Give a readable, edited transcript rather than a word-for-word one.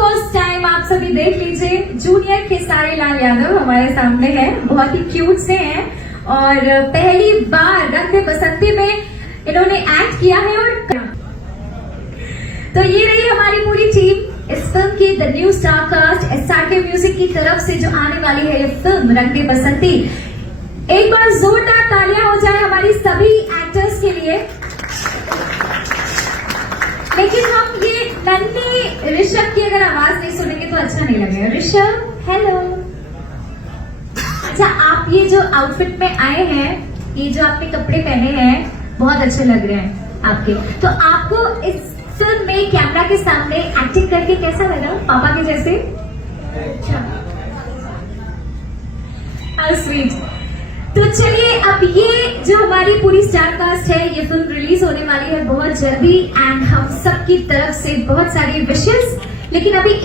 First time आप सभी देख लीजिए, जूनियर खेसारी लाल यादव हमारे सामने है। बहुत ही क्यूट से हैं और पहली बार रंग दे बसंती में इन्होंने एक्ट किया है। और तो ये रही हमारी पूरी टीम इस फिल्म की, the new star cast SRK music की तरफ से जो आने वाली है ये फिल्म रंग दे बसंती। एक बार जोरदार तालियां हो जाए हमारी सभी एक्टर्स के लिए। लेकिन हम ये नन्ही ऋषभ की अगर आवाज नहीं सुनेंगे तो अच्छा नहीं लगेगा। ऋषभ, हेलो। अच्छा, आप ये जो आउटफिट में आए हैं, ये जो आपने कपड़े पहने हैं, बहुत अच्छे लग रहे हैं आपके। तो आपको इस फिल्म में कैमरा के सामने एक्टिंग करके कैसा लगा? पापा के जैसे? अच्छा, हाउ स्वीट। तो चलिए, अब ये जो हमारी पूरी स्टार कास्ट है, ये फिल्म रिलीज होने वाली है बहुत जल्दी एंड हम सबकी तरफ से बहुत सारी विशेस। लेकिन अभी एक